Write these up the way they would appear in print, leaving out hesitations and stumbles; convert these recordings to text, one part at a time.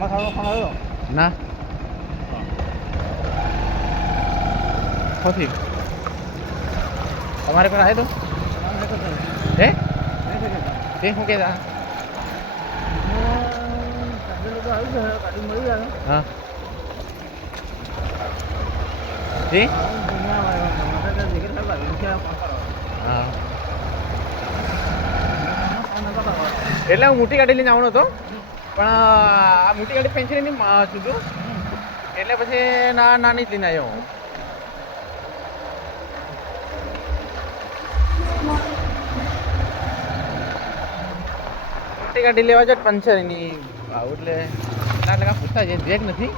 ચોમાસાનો ફોન આવ્યો ના નથી તમારે પણ આવ્યો તો હે તે શું કહેતા ગાડી મળી જાય હા જી હા એટલે હું મોટી ગાડી લઈને આવવાનો હતો પણ આ મોટી ગાડી પેન્શનની છું એટલે પછી નાની જ લઈને આવ્યો મોટી ગાડી લેવા જાય પંચર એની આવું એટલે એટલા પૂછતા છે જેક નથી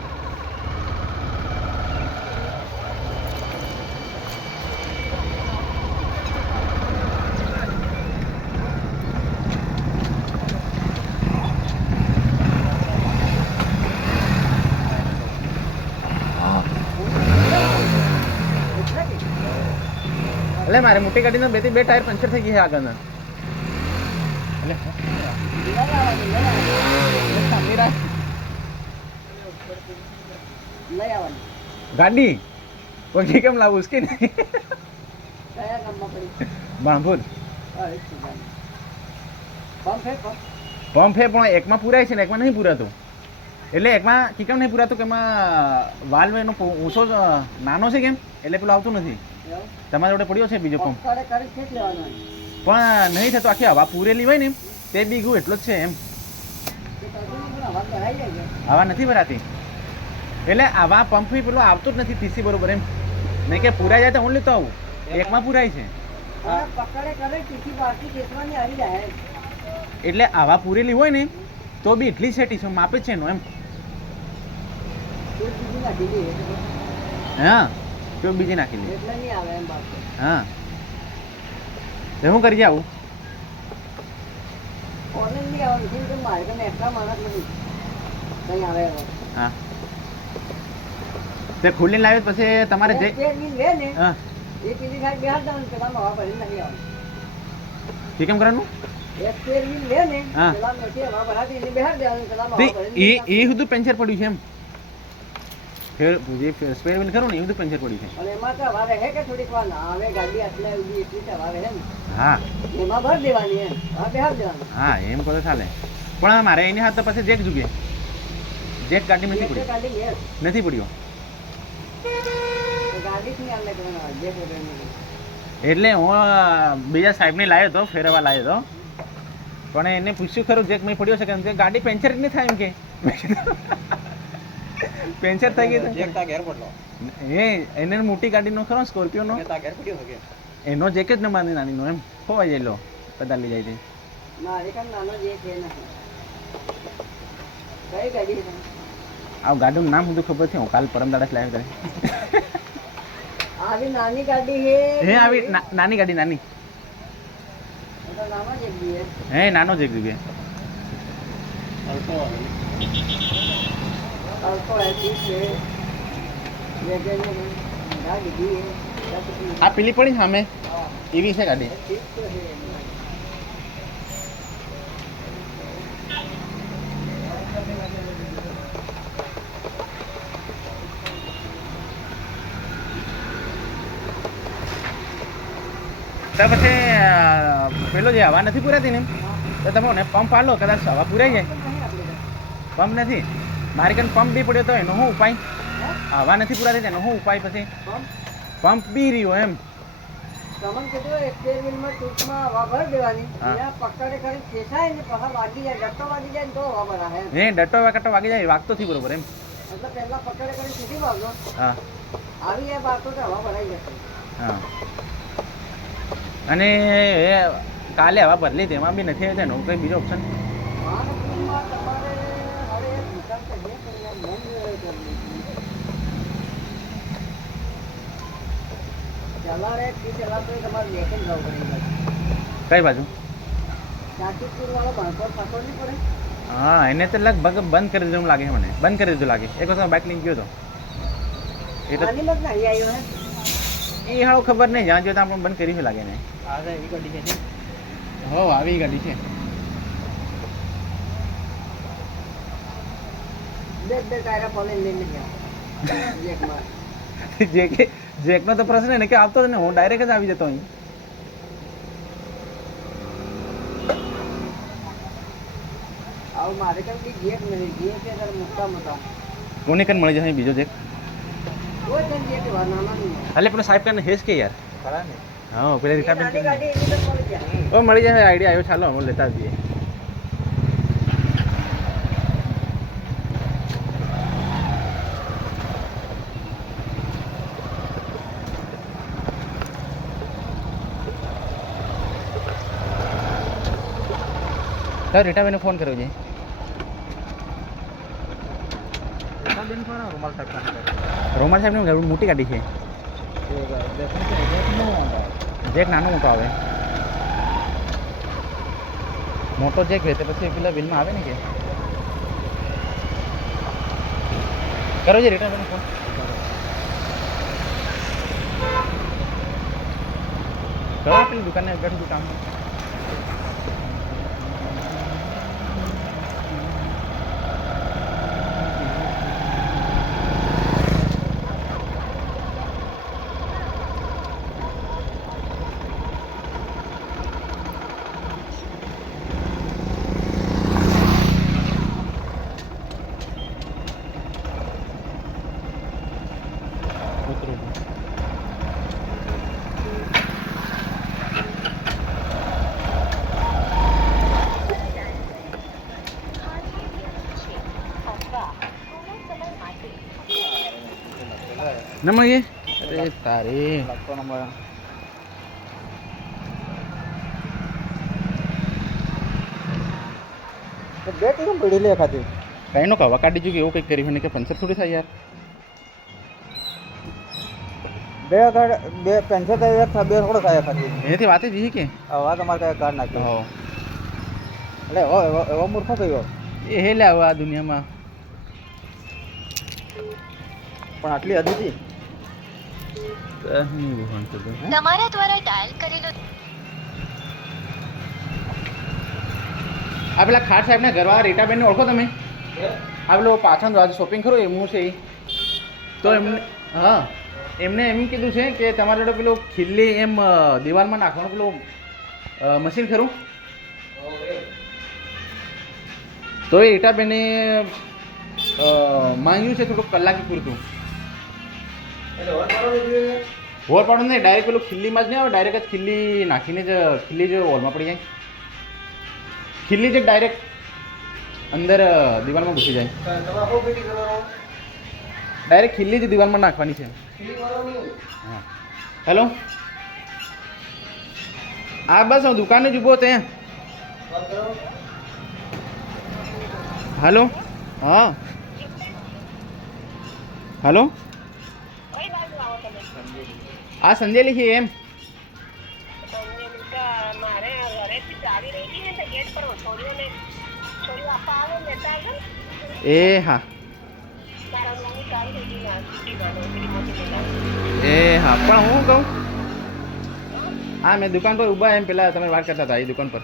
એટલે મારે મોટી ગાડીના બે ટાયર પંચર થઈ ગયા છે આગળના ગાડી પછી કેમ લાવું ઉસકી નહીં બાંભુર પંપ હે પણ એકમાં પૂરાય છે ને એકમાં નહીં પૂરાતું એટલે એકમાં કેમ નહીં પૂરાતું કે એમાં વાલ્વ એનો ઊંચો નાનો છે કેમ એટલે પેલું આવતું નથી તમારા જોડે પડ્યો છે બીજો પંપ પણ નહીં થતો આખી હવા પૂરેલી હોય ને તે બીગું એટલો જ છે એમ હવા નથી ભરાતી એટલે આવા પંપ પેલું આવતું જ નથી ટીસી બરોબર એમ નહીં કે પૂરાઈ જાય તો હું લેતો આવું એકમાં પૂરાય છે એટલે હવા પૂરેલી હોય ને તો બી એટલી છે ટીસી માપે જ છે એનો એમ હા તો બીજી નાખી લે હા તો શું કરી જાવું હા તે ખુલ્લી લાવે પછી તમારે જે હા કેમ કરવાનું એ બધું પેન્ચર પડ્યું છે એમ સ્પેર વ્હીલ ખરું ને એ બધું પંચર પડ્યું છે અને એમાં તો વારે હે કે થોડીક વાર આવે ગાડી આટલે ઉડી એટલી તો વારે હે ને હા એમાં ભર દેવાની એમ હા બેહાર દેવાની હા એમ કહો ચાલે પણ મારે એની હાથ તો પછી જેક જુગે જેક ગાડી નથી પડ્યો નથી પડ્યો ગાડી ની આલે કરવાનો જેક એટલે હું બીજા સાહેબને લાવ્યો હતો ફેરવા લાવ્યો હતો પણ એને પૂછ્યું ખરું જેક મેં પડ્યો છે કે ગાડી પેન્ચર જ નહીં થાય એમ કે પેન્ચર થઈ ગઈ એને મોટી ગાડીનો ખરો સ્કોર્પિયોનો એનો જેક જ ન માની નાનીનો એમ ખોવાઈ જાય કદાચ લઈ જાય છે આ ગાડીનું નામ બધું ખબર છે હું કાલ પરમ દાડા લાવ્યો કરે આવી નાની ગાડી હે આવી નાની ગાડી નાની હે નાનો જેક દીવે આ પેલી પડી સામે એવી છે ગાડી તો પછી પેલો જે હવા નથી પૂરાતી ને તો તમે પંપ આલો કદાચ હવા પૂરાઈ જાય પંપ નથી મારી કન પંપ બી પડ્યો તો એનો શું ઉપાય હવા નથી પૂરાતી એનો શું ઉપાય પછી પંપ બી રહ્યો એમ તમને કીધું સ્પેર વ્હીલમાં ટૂંકમાં હવા ભર દેવાની ત્યાં પકડે કરી ખેંચાય ને પછી વાગી જાય ડટ્ટો વાગી જાય ને તો હવા ભરાય હે ડટ્ટો વાગી જાય વાગતો થી બરોબર એમ એટલે પહેલા પકડે કરી સીધી વાગો હા આવી જાય વાગતો તો હવા ભરાઈ જશે હા અને કાલે હવા બદલી તેમાં બી નથી એનો કઈ બીજો ઓપ્શન કઈ બાજુ હા એને તો લગભગ બંધ કરી દીધું લાગે મને બંધ કરી દીધું લાગે એક વખત બાઇક લઈને ગયો તો એ હાવ ખબર નહીં જ્યાં જોતા આપણે બંધ કરી લાગે ને હો આવી ગાડી છે બે ટાયરા ફોલે લઈને ગયા એકમાં જેકનો તો પ્રશ્ન એને કે આવતો જ ને હું ડાયરેક્ટ જ આવી જતો અહીં. આવું મારે કેમ કે જેક નથી જે છે તારે મોટા કોને કન મળી જશે બીજો જેક? કોઈ પણ જેક નાના નહીં એટલે પેલો સાહેબ કને હેસ કે યાર ખરા ને હા પેલા રીટાબેન નાની ગાડી એની તો મળી જાય ઓ મળી જશે આઈડિયા આવ્યો ચાલો અમે લેતા જઈએ. સર રીટાબેનને ફોન કર્યો છે. રોમાલ સાહેબની મોટી ગાડી છે. જેક નાનો મોટો આવે. મોટો જેક હોય તો પછી પેલા બિલમાં આવે ને કે કરો છે રીટાબેનને ફોન. કરો પેલી દુકાને બેઠું કામ. નંબર અરે તારી લખતો નંબર બે કેમ પડી લે ખાતી કઈ નો કવા કાઢી જુ કે એવું કંઈક કર્યું ને કે પંચર થોડી થાય યાર. બે પેન્શન તો એક બે થોડો થાય ખાતી એનાથી વાત જ કે વાત અમારે કઈ કાર્ડ નાખ્યો હો એટલે એવો મૂર્ખો કયો એ હે લે આ દુનિયામાં પણ આટલી હદથી તમારા દ્વારા ડાયલ કરેલો આ પેલા ખાટ સાહેબના ઘરવાળા રીટાબેનને ઓળખો તમે? આ પેલો પાછળ આજે શોપિંગ ખરો એમનું છે એ તો એમને હા એમને એમ કીધું છે કે તમારે જોડે પેલો ખીલ્લી એમ દિવાલમાં નાખવાનું પેલું મશીન ખરું તો એ રીટાબેને માંગ્યું છે થોડુંક કલાકી પૂરતું. વોલ પાડો નહીં ડાયરેક્ટ પેલું ખીલ્લીમાં જ નહીં આવે ડાયરેક્ટ જ ખીલ્લી નાખીને જ ખીલ્લી જ વોલમાં પડી જાય. ખીલ્લી જ ડાયરેક્ટ અંદર દિવાલમાં ઘૂસી જાય. ડાયરેક્ટ ખીલ્લી જ દિવાલમાં નાખવાની છે. હા હેલો હા બસ હું દુકાને જ ઊભો ત્યાં. હેલો હા હેલો આ સંજેલી છે એમ એ હા એ હા પણ હું કહું હા મેં દુકાન પર ઊભા એમ પેલા તમે વાત કરતા હતા એ દુકાન પર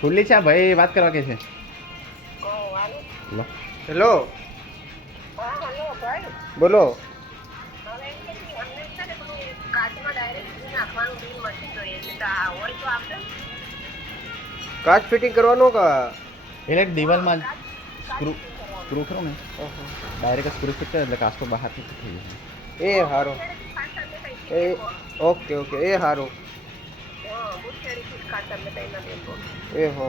ખુલ્લી છે આ ભાઈ વાત કરવા કે છે. હેલો બોલો કાચ ફિટિંગ કરવાનો કા એટલે દિવાલમાં સ્ક્રૂ સ્ક્રૂ ખરો ને ડાયરેક્ટ સ્ક્રૂ ફિટ કરે એટલે કાચ તો બહારથી ફિટ થઈ જાય. એ સારું એ ઓકે ઓકે એ સારું એ હો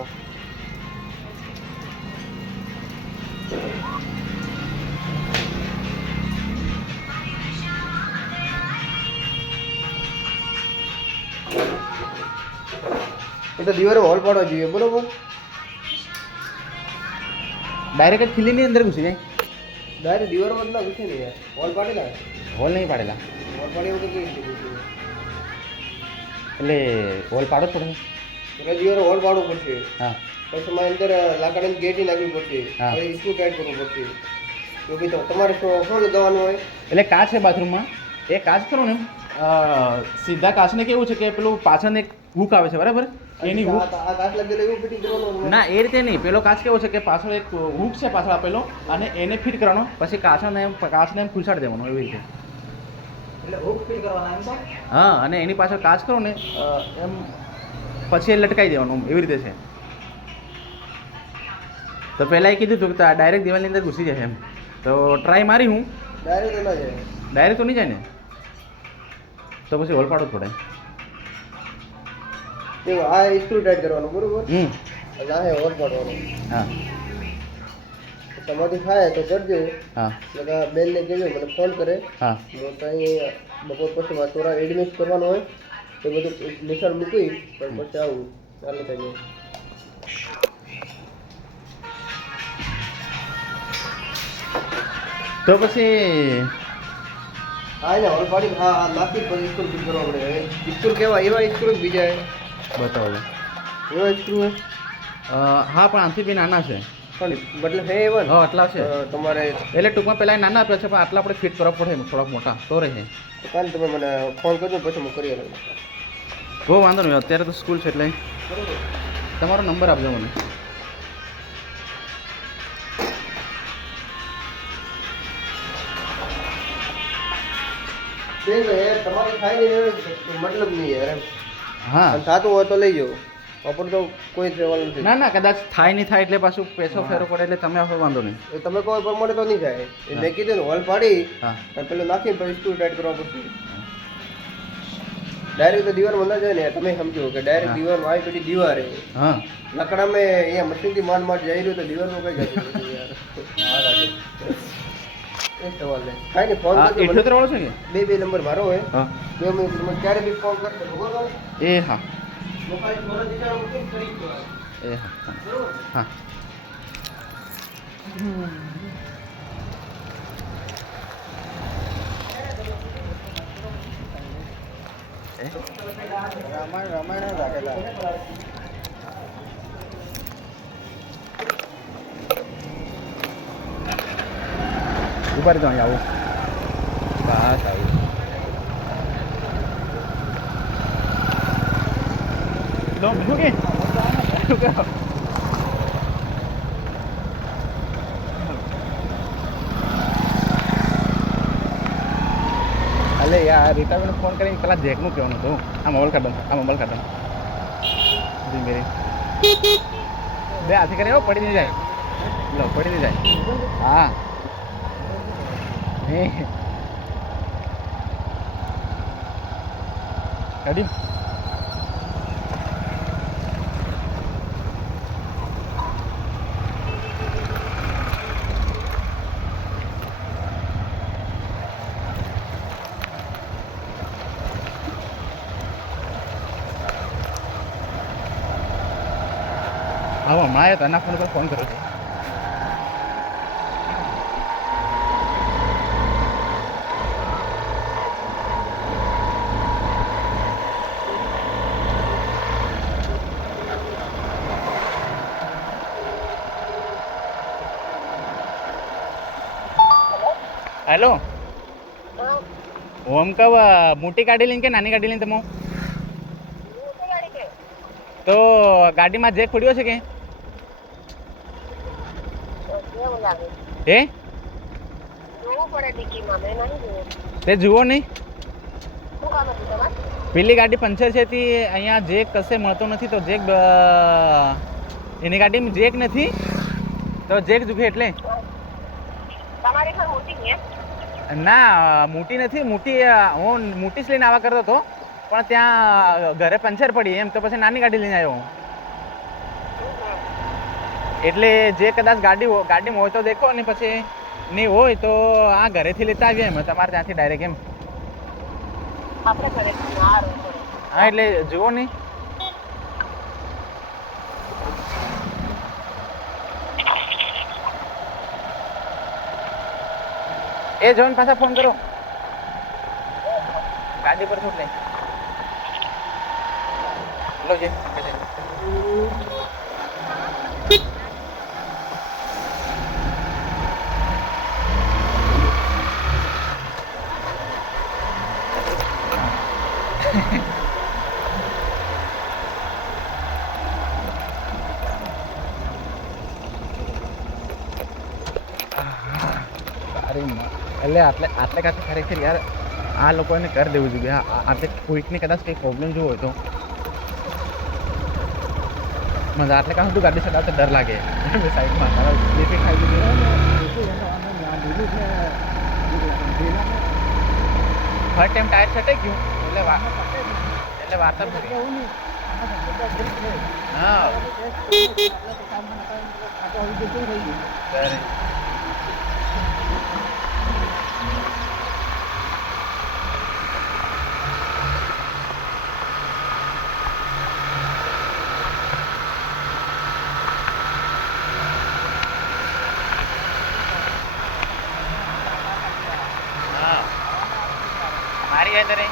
એ તો દિવારે હોલ પાડવા જોઈએ બરોબર. ડાયરેક્ટ જ ખીલીની અંદર ઘૂસી જાય. ડાયરેક્ટ દિવારમાં જ ના ઘૂસે ને યાર હોલ પાડેલા હોલ નહીં પાડેલા હોલ પાડે એવું તો કેવી રીતે ઘૂસે એટલે હોલ પાડો જ પડે. એટલે દિવારે હોલ પાડવું પડશે હા પછી મારે અંદર લાકડાની ગેટી નાખવી પડશે હા. પછી સ્ક્રૂ ટાઈટ કરવું પડશે તો બી તો તમારે શું લગાવવાનું હોય એટલે કાચ છે બાથરૂમમાં એ કાચ ખરો ને સીધા કાચને કેવું છે કે પેલું પાછળ એક હૂક આવે છે બરાબર એની હુક આ કાચ લાગેલો એવું ફિટિંગ કરવાનું ના એ રીતે નહીં. પેલો કાચ કેવો છે કે પાછળ એક હુક છે પાછળ આપેલો અને એને ફિટ કરવાનો, પછી કાચને એમ ખુલસાડી દેવાનો એવી રીતે. એટલે હુક ફિટ કરવાના એમ તો હા, અને એની પાછળ કાચ કરો ને એમ પછી એ લટકાવી દેવાનું એવી રીતે છે. તો પહેલાં એ કીધું હતું કે ડાયરેક્ટ દિવાલની અંદર ઘૂસી જાય એમ. તો ટ્રાય મારી હું, ડાયરેક્ટ ના જાય. ડાયરેક્ટ તો નહીં જાય ને, તો પછી હોલ પાડવું પડે. તે આ સ્ક્રૂ ટાઈટ કરવાનું બરોબર, હમ અને આ હોલ પાડવાનું. હા તમારી થાય તો કરજે. હા એટલે બેનને કહેજો મને ફોન કરે. હા હું કંઈ બપોર પછી ચોરા એડમિટ કરવાનું હોય તો બધું નિશાળ મૂકી પણ પછી આવું ચાલે કરીએ. તો પછી હા એને હોલ પાડી હા નાખી પછી સ્ક્રૂ ફિટ કરવા પડે. સ્ક્રૂ કેવા એવા સ્ક્રૂ બીજા બતાવો. એવા સ્ક્રૂ હા પણ આનાથી બી નાના છે. પણ મતલબ હે એવા હા આટલા છે. તમારે એટલે ટૂંકમાં પહેલાં નાના આપ્યા છે, પણ આટલા આપણે ફિટ કરવા પડે થોડાક મોટા તો રહે. કાલે તમે મને ફોન કરજો પછી હું કરી લઉં. બહુ વાંધો નહીં, અત્યારે તો સ્કૂલ છે એટલે તમારો નંબર આપજો મને. તમારી થાય ને મતલબ નહીં યાર એમ. હા અને થતું હોય તો લઈ જાઓ. બપોર તો કોઈ જ રહેવાનું નથી. ના ના, કદાચ થાય નહીં થાય એટલે પાછું પૈસો ફેરો પડે એટલે તમે આપો, વાંધો નહીં. એ તમે કોઈ પ્રમાણે તો નહીં થાય. એ મેં કીધું ને હોલ પાડી હા અને પેલું નાખીને પછી સ્ક્રૂ ટાઈટ કરવા પડશે. ડાયરેક્ટ તો દીવારમાં ના જાય ને, તમે સમજો કે ડાયરેક્ટ દીવારમાં આવી પેલી દીવાર હે હા લકડામાં અહીંયા મશીનથી માંડ જઈ રહ્યું તો દીવારમાં કઈ જતું નથી યાર. એ સવાલ છે. કાંઈ નહીં ફોન હા કરજો મને. 78 વાળો છે કે? બે નંબર મારો હોય હા તો તમે ક્યારે બી ફોન કરજો બરોબર. એ હા મોબાઈલ થોડા દીકરા મૂકીને કરી દો. એ હા બરોબર. હા રામાયણ રાખેલા. ઉભા રહી તો અહીં આવું. બસ આવું. લો મીઠું કે શું કરો? અલે યાર રીટાબેન ફોન કરીને પેલા જેકનું કહેવાનું હતું. આ મોબાઈલ કાઢો, આ મોબાઈલ કાઢો. મેરી બે હાથી કરે એવો પડી નહીં જાય. લો પડી નહીં જાય. હા કાઢી. હા હમણાં આવ્યો તો એના ફોન પર ફોન કર્યો છે. हेलो वो हम कब मोटी गाड़ी लेंगे नानी गाड़ी लें तमो तो गाड़ी में जेक पड़ियो છે કે એ તે જુઓ નહીં પેલી ગાડી પંચર છે તી અહીંયા જેક કશે મળતો નથી તો જેક એની ગાડીમાં જેક નથી તો જેક દુખે એટલે તમારી ઘર મોટી છે ના મોટી નથી મોટી હું મોટી જ લઈને આવા કરતો હતો પણ ત્યાં ઘરે પંચર પડી એમ તો પછી નાની ગાડી લઈને આવ્યો એટલે જે કદાચ ગાડીમાં હોય તો દેખો ને પછી નહીં હોય તો આ ઘરેથી લેતા આવીએ એમ તમારે ત્યાંથી ડાયરેક્ટ એમ આપણે ઘરે સારું હા એટલે જુઓ નહીં એ જોઈને પાછા ફોન કરો ગાડી પર છૂટ લઈ લો જે અરે એટલે આટલે કાંઈ ખરેખર યાર આ લોકોને કરી દેવું જોઈએ. આટલે કોઈકને કદાચ કંઈ પ્રોબ્લેમ જો હોય તો મને આટલે કાં બધું ગાડી ચલાવતા ડર લાગે. સાઈડમાં ટ્રાફિક ખાઈ દીધું હર ટાઈમ ટાયર છટે ગયું એટલે વાર્તા કરી. હા સર મારી જાય તરે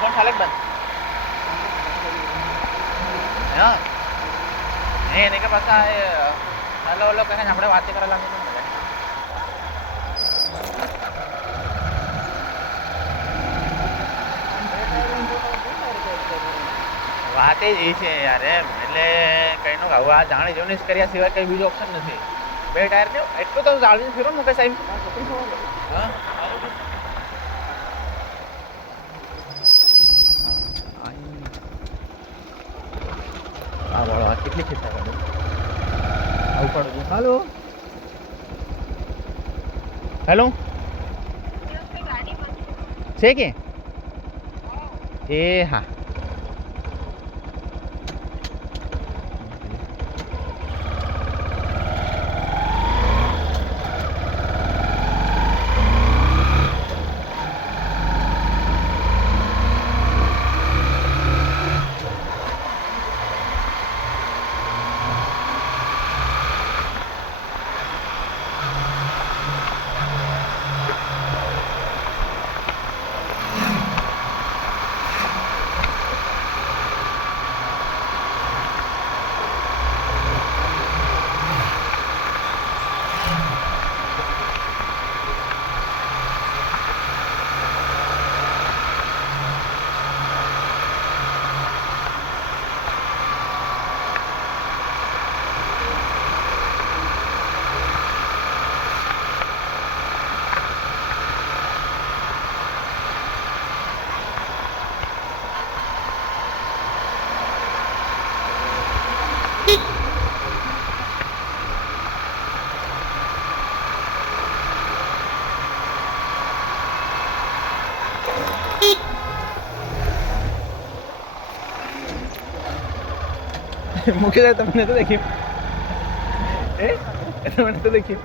ફોન ખાલે બંધ હા એને કે પાછા હલો હલો કરીને આપણે વાતે કરવા લાગે વાત જ એ છે યાર એમ એટલે કઈનું હવે આ જાણી જોઈને જ કર્યા સિવાય કંઈ બીજો ઓપ્શન નથી. 2 ટાયર ને એટલું તો જાળવીને ફેરો ને સાહેબ. હા હા બોલો આ કેટલી ખેંચા કરે આવું પડું. હાલો હેલો છે કે એ હા મૂકી દે તમને તો દેખ્યું તમને તો દેખ્યું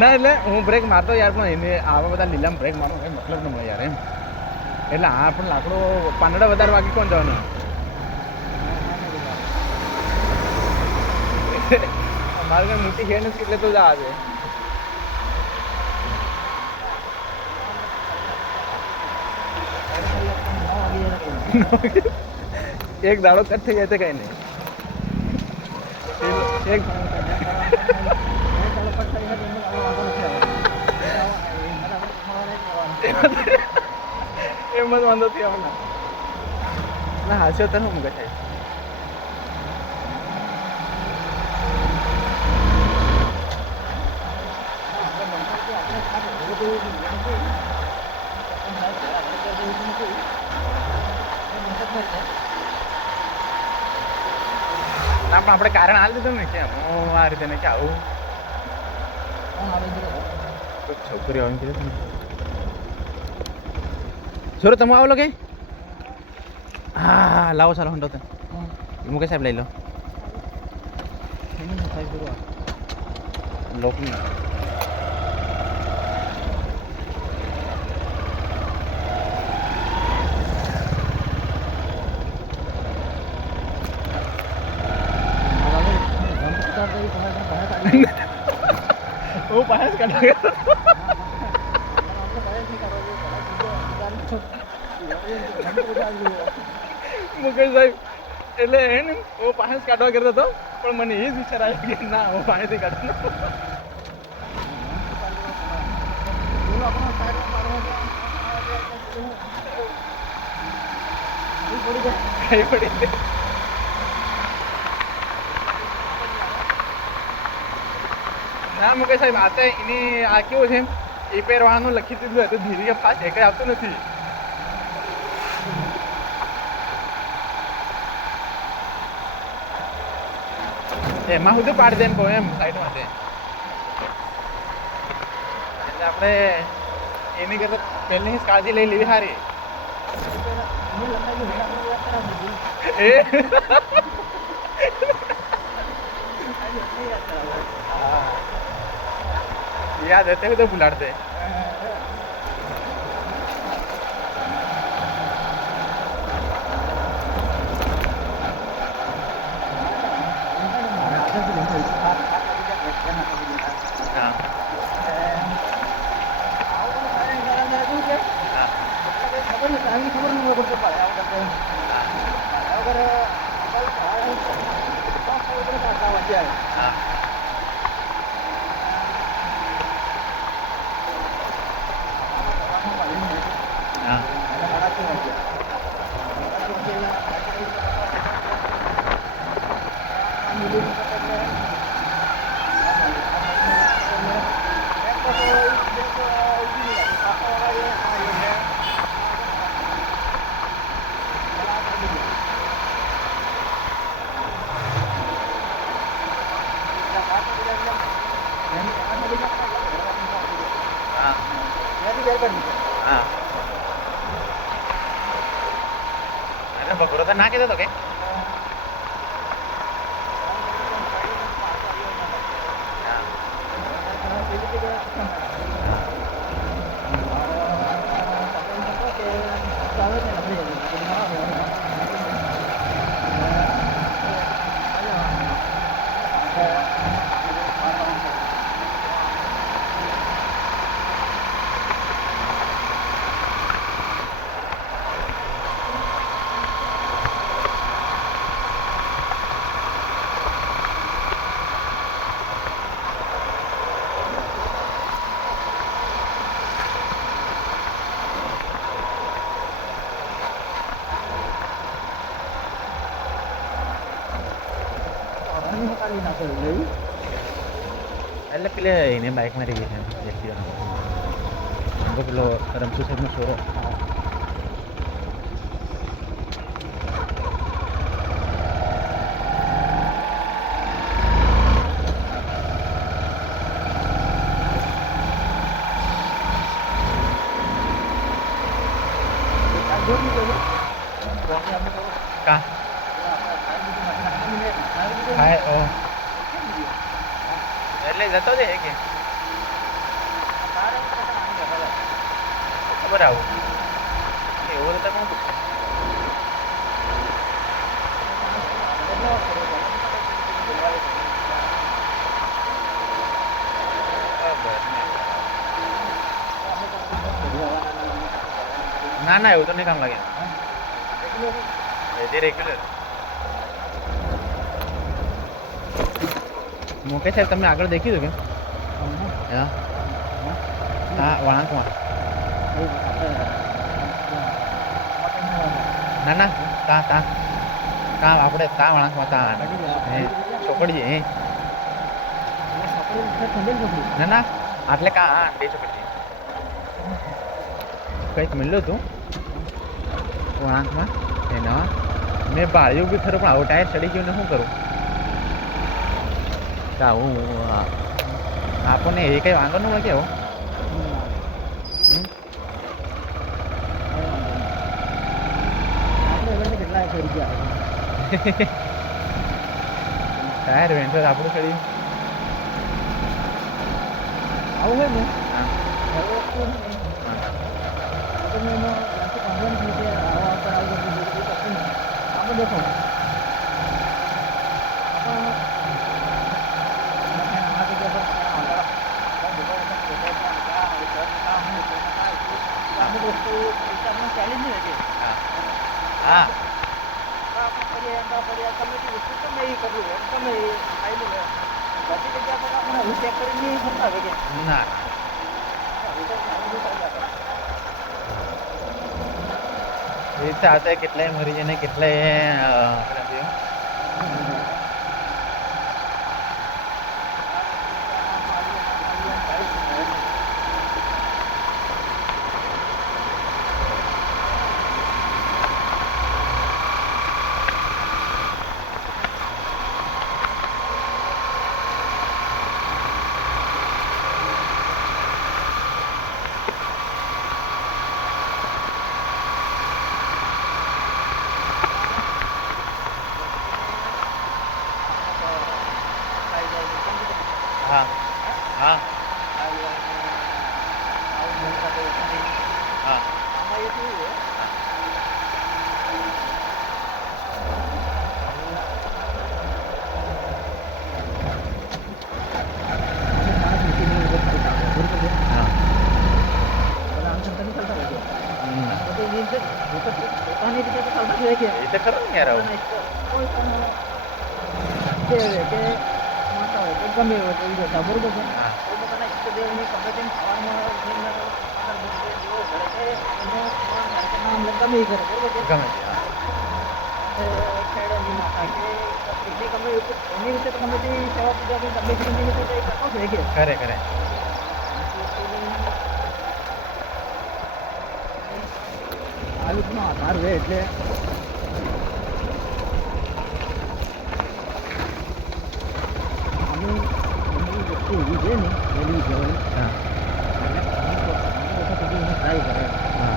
ના એટલે હું બ્રેક મારતો યાર પણ એને આવા બધા લીલામાં બ્રેક મારવાનો કંઈ મતલબ ન મળે યાર એમ. એટલે આ પણ લાકડો પાંદડા વધારે વાગી કોણ જવાનું મારે કઈ મોટી છે નથી એટલે તો જ આવે એક દાડો કટ થઈ જાય તો કઈ નહીં એક એમ જ વાંધો થયો ના હાસ્યો તને મૂકે થાય ના પણ આપણે કારણ હાલ દીધું ને કેમ હું આ રીતે ને કે આવું છોકરી આવી કીધું છોરો તમે આવો કે હા લાવો ચાલો હંડો તો મુકેશ સાહેબ લઈ લો લોક वो पास कर મુકેશ સાહેબ એટલે હે ને હું પાસ કાઢવા કરતો હતો પણ મને એ જ વિચાર આવ્યો કે ના હું પાસેથી કાઢતો ના મુકેશ સાહેબ આ તો એની આ કેવું છે એ પહેરવાનું લખી દીધું હતું ધીરે કે ફાસ્ટ એક આવતું નથી એમાં સુધી પાડી દે ને કહું એમ સાઈડમાં છે એટલે આપણે એની કરતા પહેલી જ કાળજી લઈ લેવી સારી એ याद है तेरे तो बुलाते हाँ अरे बकरो तो ना कहते तो क्या એટલે પેલે એને બાઇક મારી ગઈ છે વ્યક્તિઓનો પેલો રમસુ સાહેબનો છોરો કા હાય ઓ એટલે જતો છે કે ખબર આવું એવું તો કોણ પૂછે ના ના એવું તો નહીં કામ લાગે જે રેગ્યુલર મુકેશ સાહેબ તમે આગળ દેખી દો કે હા હા વળાંકમાં ના ના તા આપણે તા વળાંકમાં તા હે ચોકડીએ હે ના ના આટલે કા હા બે ચોકડી કંઈક મળ્યું હતું વળાંકમાં એના મેં બાળ્યું બી ખરું પણ આવું ટાયર ચડી ગયું ને શું કરું આવું આપણને એ કંઈ વાંધો ન હોય કે ટાયર વેન્ટર આપણું ચડી આવું હોય ને હા હા ના એ તો આવતા કેટલાય મરી જાય ને કેટલાય હા હા હા એ તો ખરું ને યાર આવું ગમે એવો થઈ જતા બરોબર છે હા પોતાના ઈષ્ટદેવની કમિટીને ખાવાનું ગમે એ કરે બરોબર છે ગમે તે ખેડાની માતા કે એટલી ગમે એની રીતે તો કમિટી સેવા પૂજાની કમિટીની રીતે તો એ કરતો છે કે કરે કરે આ રીતનો આધાર હોય એટલે વ્યક્તિ એવી છે ને એવી જવાની હા ટ્રાય કરે હા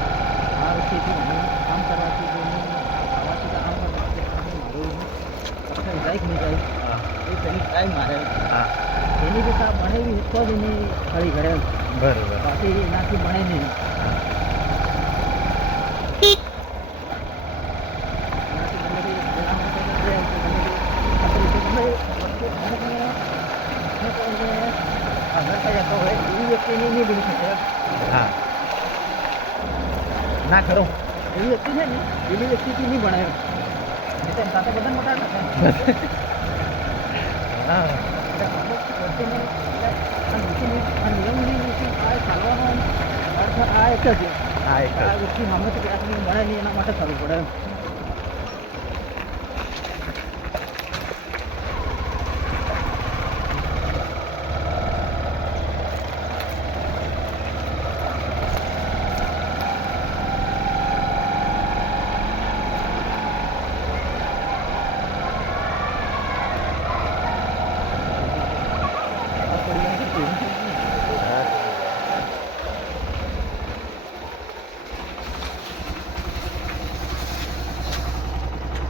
આ વખતેથી મને કામ કરવાથી ખાવાથી કામ કરવાથી મારું પક્ષ જાય કે નહીં જાય હા એ પેલી ટ્રાય મારે હા એની કરતાં બનેવી તો જ એની ખરી કરે બરોબર બાકી એનાથી બને નહીં હા હા ના ખરું એવી વ્યક્તિ છે ને એવી વ્યક્તિથી નહીં ભણે એટલે સાથે બધા મોટા થશે હા અમુક વ્યક્તિને આ નિયમની નીતિ આ ચાલવાનો અર્થ આ એક જ છે હા એક આ વ્યક્તિ હંમેશા ક્યાંક ભણે નહીં એના માટે કરવું પડે